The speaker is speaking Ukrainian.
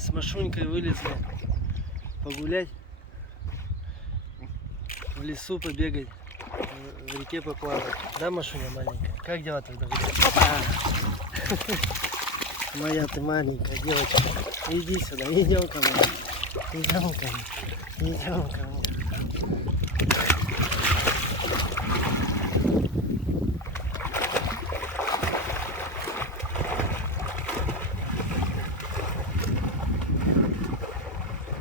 С Машунькой вылезли погулять, в лесу побегать, в реке поплавать. Да, Машуня маленькая? Как дела тогда? Опа! Моя ты маленькая девочка. Иди сюда, идем ко мне. Идем ко мне. Идем ко мне.